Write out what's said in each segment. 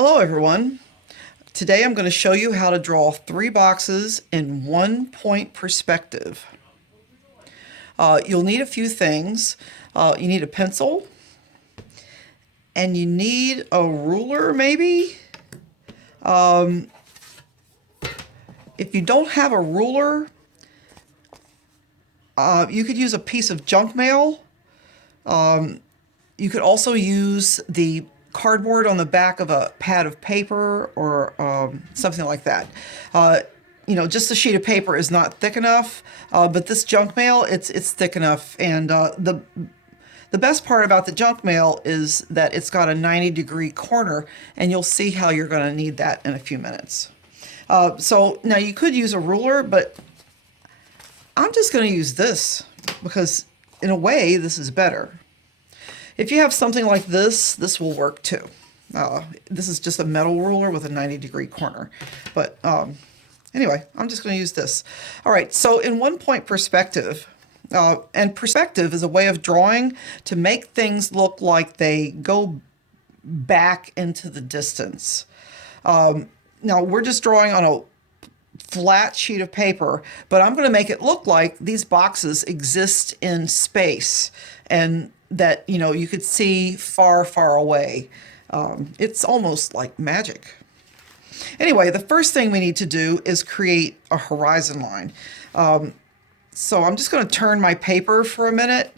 Hello everyone. Today I'm going to show you how to draw three boxes in 1 point perspective. You'll need a few things. You need a pencil and you need a ruler maybe. If you don't have a ruler, you could use a piece of junk mail. You could also use the cardboard on the back of a pad of paper or something like that. Just a sheet of paper is not thick enough, but this junk mail, it's thick enough. And the best part about the junk mail is that it's got a 90-degree corner, and you'll see how you're going to need that in a few minutes. So now you could use a ruler, but I'm just going to use this because in a way this is better. If you have something like this will work too. This is just a metal ruler with a 90-degree corner. But anyway, I'm just going to use this. All right, so in 1 point perspective, and perspective is a way of drawing to make things look like they go back into the distance. Now, we're just drawing on a flat sheet of paper, but I'm going to make it look like these boxes exist in space and that, you could see far, far away. It's almost like magic. Anyway, the first thing we need to do is create a horizon line. So I'm just going to turn my paper for a minute,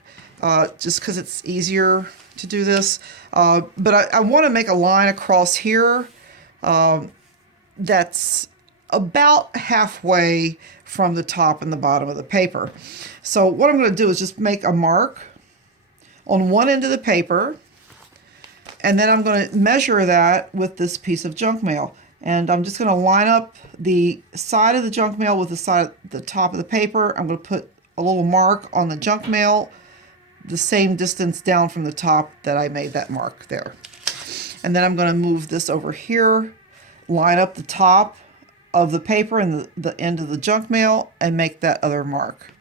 just because it's easier to do this. But I want to make a line across here that's about halfway from the top and the bottom of the paper. So what I'm going to do is just make a mark on one end of the paper, and then I'm going to measure that with this piece of junk mail. And I'm just going to line up the side of the junk mail with the side of the top of the paper. I'm going to put a little mark on the junk mail, the same distance down from the top that I made that mark there. And then I'm going to move this over here, line up the top of the paper and the end of the junk mail, and make that other mark.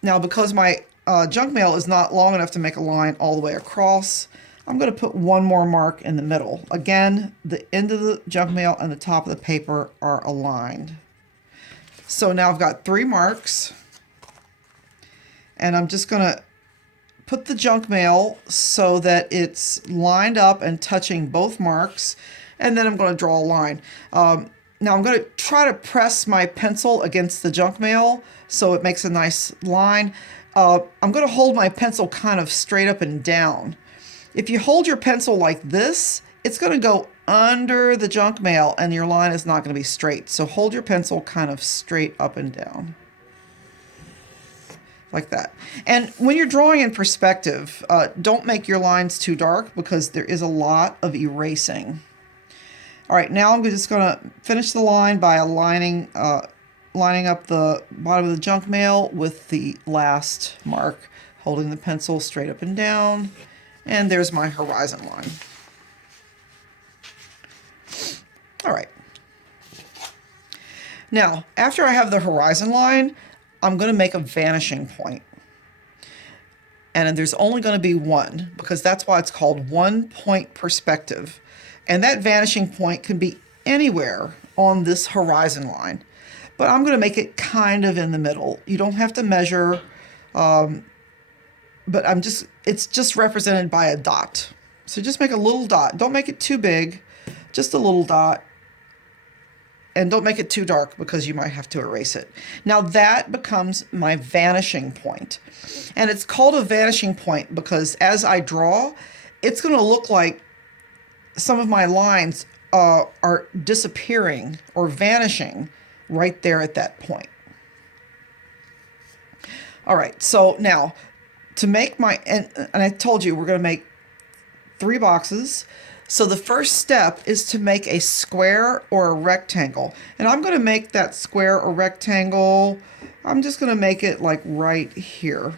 Now, because my junk mail is not long enough to make a line all the way across, I'm going to put one more mark in the middle. Again, the end of the junk mail and the top of the paper are aligned. So now I've got three marks, and I'm just going to put the junk mail so that it's lined up and touching both marks, and then I'm going to draw a line. Now I'm going to try to press my pencil against the junk mail so it makes a nice line. I'm going to hold my pencil kind of straight up and down. If you hold your pencil like this, it's going to go under the junk mail and your line is not going to be straight. So hold your pencil kind of straight up and down. Like that. And when you're drawing in perspective, don't make your lines too dark because there is a lot of erasing. All right, now I'm just going to finish the line by lining up the bottom of the junk mail with the last mark, holding the pencil straight up and down. And there's my horizon line. All right. Now, after I have the horizon line, I'm going to make a vanishing point. And there's only going to be one, because that's why it's called 1 point perspective. And that vanishing point can be anywhere on this horizon line. But I'm going to make it kind of in the middle. You don't have to measure, but it's just represented by a dot. So just make a little dot. Don't make it too big, just a little dot. And don't make it too dark because you might have to erase it. Now that becomes my vanishing point. And it's called a vanishing point because as I draw, it's going to look like some of my lines are disappearing or vanishing right there at that point. All right, so now to make and I told you we're going to make three boxes. So the first step is to make a square or a rectangle. And I'm going to make that square or rectangle, I'm just going to make it like right here.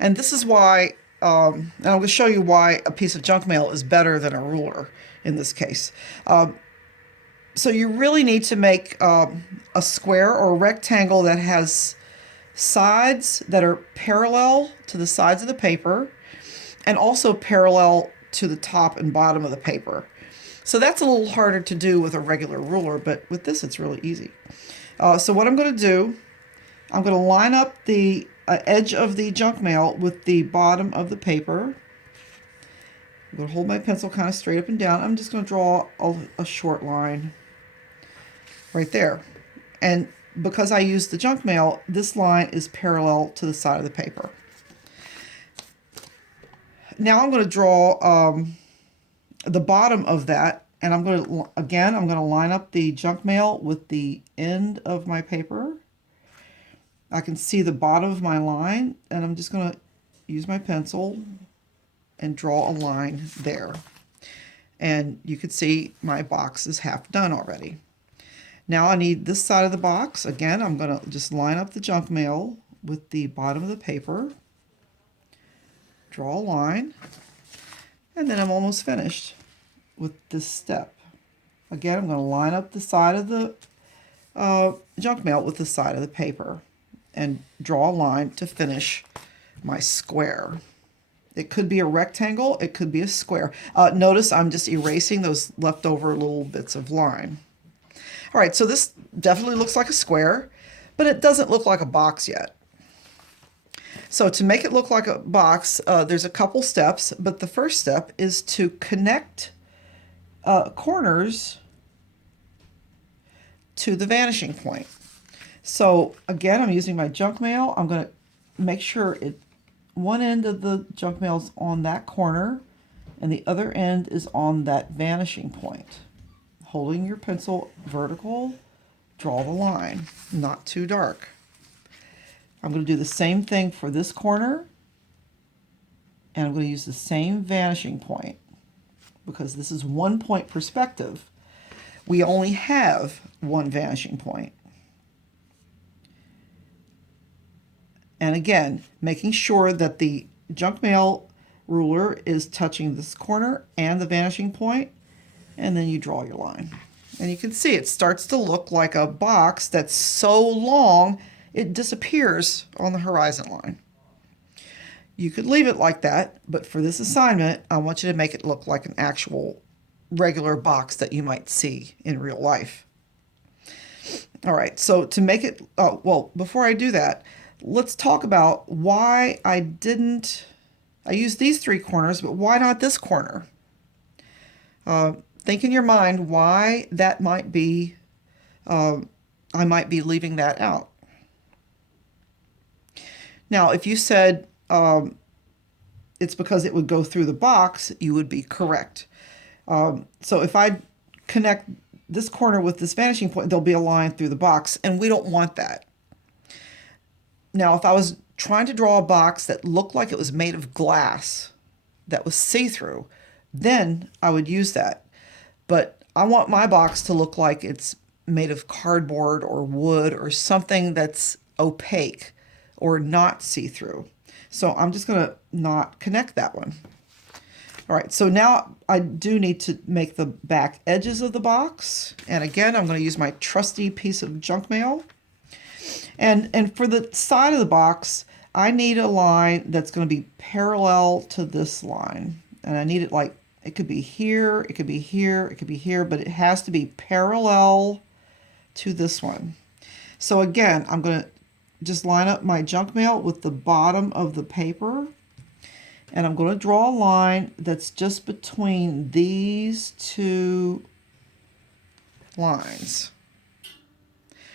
And this is why, and I'm going to show you why a piece of junk mail is better than a ruler in this case. So you really need to make a square or a rectangle that has sides that are parallel to the sides of the paper and also parallel to the top and bottom of the paper. So that's a little harder to do with a regular ruler, but with this it's really easy. So what I'm going to do, I'm going to line up the edge of the junk mail with the bottom of the paper. I'm going to hold my pencil kind of straight up and down. I'm just going to draw a short line right there. And because I used the junk mail, this line is parallel to the side of the paper. Now I'm going to draw the bottom of that, and I'm going to line up the junk mail with the end of my paper. I can see the bottom of my line, and I'm just going to use my pencil and draw a line there. And you can see my box is half done already. Now I need this side of the box. Again, I'm going to just line up the junk mail with the bottom of the paper, draw a line, and then I'm almost finished with this step. Again, I'm going to line up the side of the junk mail with the side of the paper and draw a line to finish my square. It could be a rectangle, it could be a square. Notice I'm just erasing those leftover little bits of line. All right, so this definitely looks like a square, but it doesn't look like a box yet. So to make it look like a box, there's a couple steps, but the first step is to connect corners to the vanishing point. So again, I'm using my junk mail. I'm going to make sure one end of the junk mail is on that corner and the other end is on that vanishing point. Holding your pencil vertical, draw the line, not too dark. I'm going to do the same thing for this corner, and I'm going to use the same vanishing point because this is 1 point perspective. We only have one vanishing point. And again, making sure that the junk mail ruler is touching this corner and the vanishing point, and then you draw your line. And you can see it starts to look like a box that's so long it disappears on the horizon line. You could leave it like that, but for this assignment, I want you to make it look like an actual regular box that you might see in real life. All right, so to make it, well, before I do that, let's talk about why I used these three corners, but why not this corner? Think in your mind why that might be, I might be leaving that out. Now, if you said it's because it would go through the box, you would be correct. So if I connect this corner with this vanishing point, there'll be a line through the box, and we don't want that. Now, if I was trying to draw a box that looked like it was made of glass, that was see-through, then I would use that. But I want my box to look like it's made of cardboard or wood or something that's opaque or not see-through. So I'm just going to not connect that one. All right, so now I do need to make the back edges of the box. And again, I'm going to use my trusty piece of junk mail. And for the side of the box, I need a line that's going to be parallel to this line. And I need it like, it could be here, it could be here, it could be here, but it has to be parallel to this one. So again, I'm going to just line up my junk mail with the bottom of the paper. And I'm going to draw a line that's just between these two lines.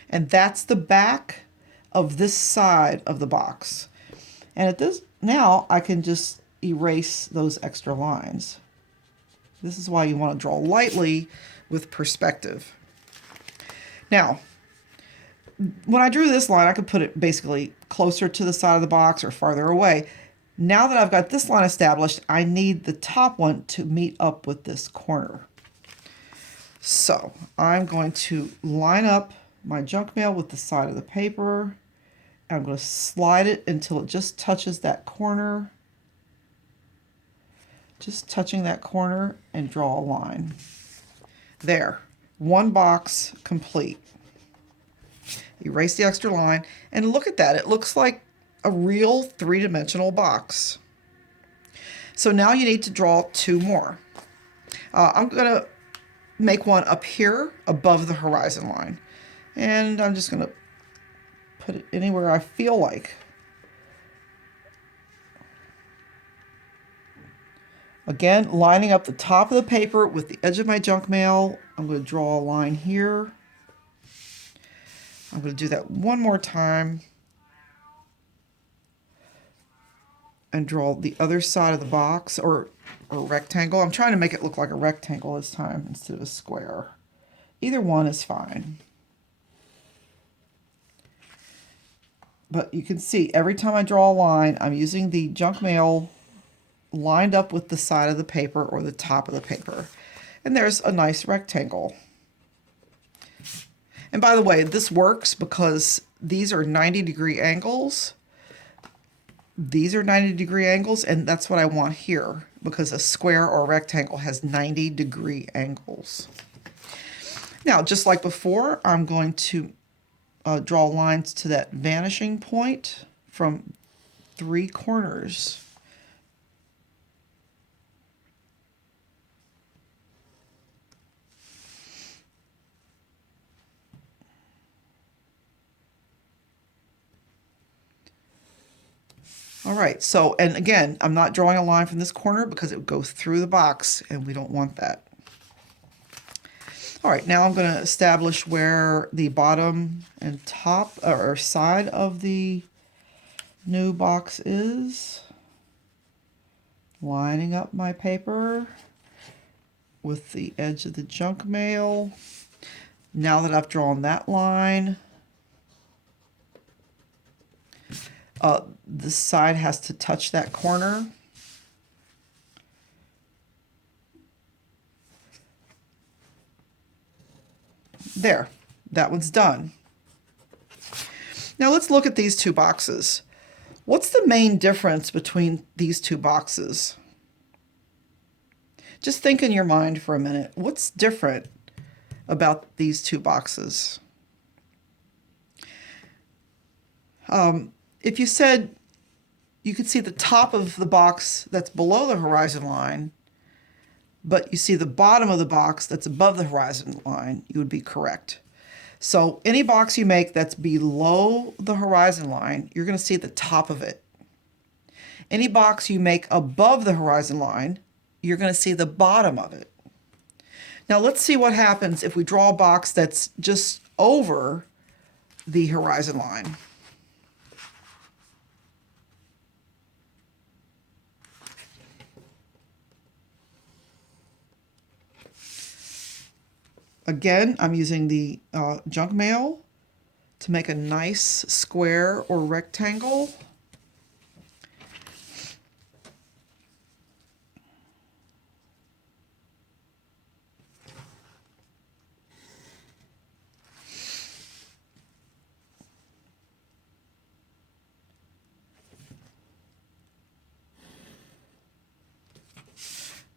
And that's the back of this side of the box. And at this, now I can just erase those extra lines. This is why you want to draw lightly with perspective. Now, when I drew this line, I could put it basically closer to the side of the box or farther away. Now that I've got this line established, I need the top one to meet up with this corner. So I'm going to line up my junk mail with the side of the paper. And I'm going to slide it until it just touches that corner. Just touching that corner and draw a line. There, one box complete. Erase the extra line and look at that. It looks like a real three-dimensional box. So now you need to draw two more. I'm going to make one up here above the horizon line. And I'm just going to put it anywhere I feel like. Again, lining up the top of the paper with the edge of my junk mail. I'm going to draw a line here. I'm going to do that one more time. And draw the other side of the box or rectangle. I'm trying to make it look like a rectangle this time instead of a square. Either one is fine. But you can see every time I draw a line, I'm using the junk mail lined up with the side of the paper or the top of the paper. And there's a nice rectangle. And by the way, this works because these are 90-degree angles. These are 90-degree angles, and that's what I want here because a square or a rectangle has 90-degree angles. Now, just like before, I'm going to draw lines to that vanishing point from 3 corners. All right, so, and again, I'm not drawing a line from this corner because it would go through the box, and we don't want that. All right, now I'm going to establish where the bottom and top or side of the new box is. Lining up my paper with the edge of the junk mail. Now that I've drawn that line, this side has to touch that corner. There, that one's done. Now let's look at these two boxes. What's the main difference between these two boxes? Just think in your mind for a minute. What's different about these two boxes? If you said you could see the top of the box that's below the horizon line, but you see the bottom of the box that's above the horizon line, you would be correct. So any box you make that's below the horizon line, you're going to see the top of it. Any box you make above the horizon line, you're going to see the bottom of it. Now let's see what happens if we draw a box that's just over the horizon line. Again, I'm using the junk mail to make a nice square or rectangle.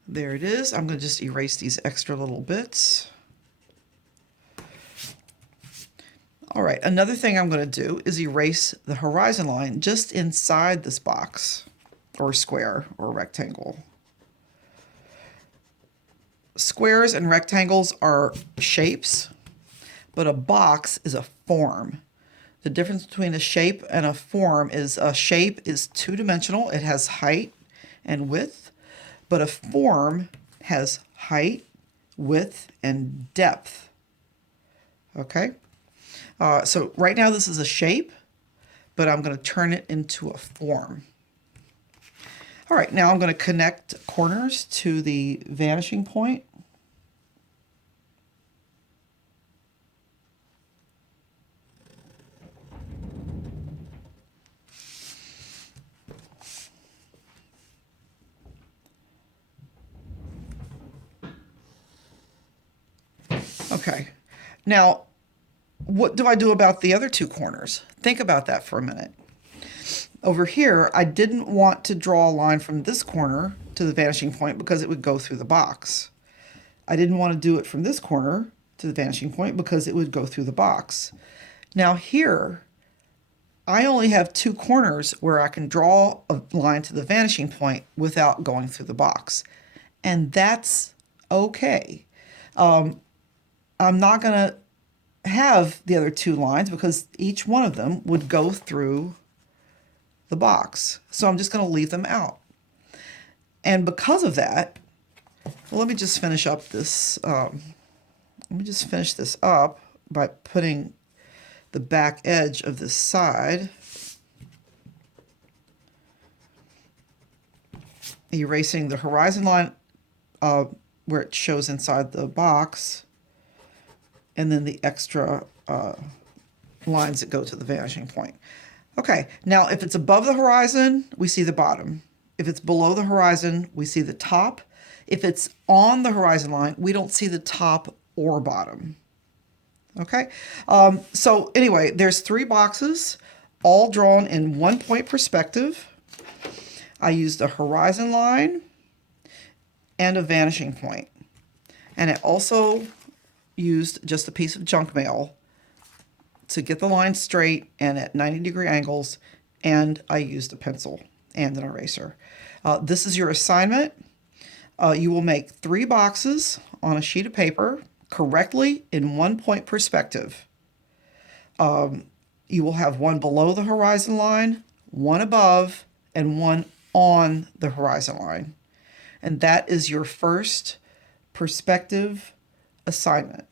There it is. I'm going to just erase these extra little bits. All right, another thing I'm going to do is erase the horizon line just inside this box, or square, or rectangle. Squares and rectangles are shapes, but a box is a form. The difference between a shape and a form is a shape is two-dimensional. It has height and width, but a form has height, width, and depth. Okay? So right now this is a shape, but I'm going to turn it into a form. All right, now I'm going to connect corners to the vanishing point. Okay, now what do I do about the other two corners? Think about that for a minute. Over here, I didn't want to draw a line from this corner to the vanishing point because it would go through the box. I didn't want to do it from this corner to the vanishing point because it would go through the box. Now here, I only have two corners where I can draw a line to the vanishing point without going through the box. And that's okay. I'm not going to have the other two lines because each one of them would go through the box. So I'm just going to leave them out. And because of that, well, let me just finish up this. Let me just finish this up by putting the back edge of this side, erasing the horizon line where it shows inside the box, and then the extra lines that go to the vanishing point. Okay, now if it's above the horizon, we see the bottom. If it's below the horizon, we see the top. If it's on the horizon line, we don't see the top or bottom. Okay, so anyway, there's three boxes, all drawn in 1 point perspective. I used a horizon line and a vanishing point. And I also used just a piece of junk mail to get the line straight and at 90-degree angles, and I used a pencil and an eraser. This is your assignment. You will make three boxes on a sheet of paper correctly in 1 point perspective. You will have one below the horizon line, one above, and one on the horizon line. And that is your first perspective assignment.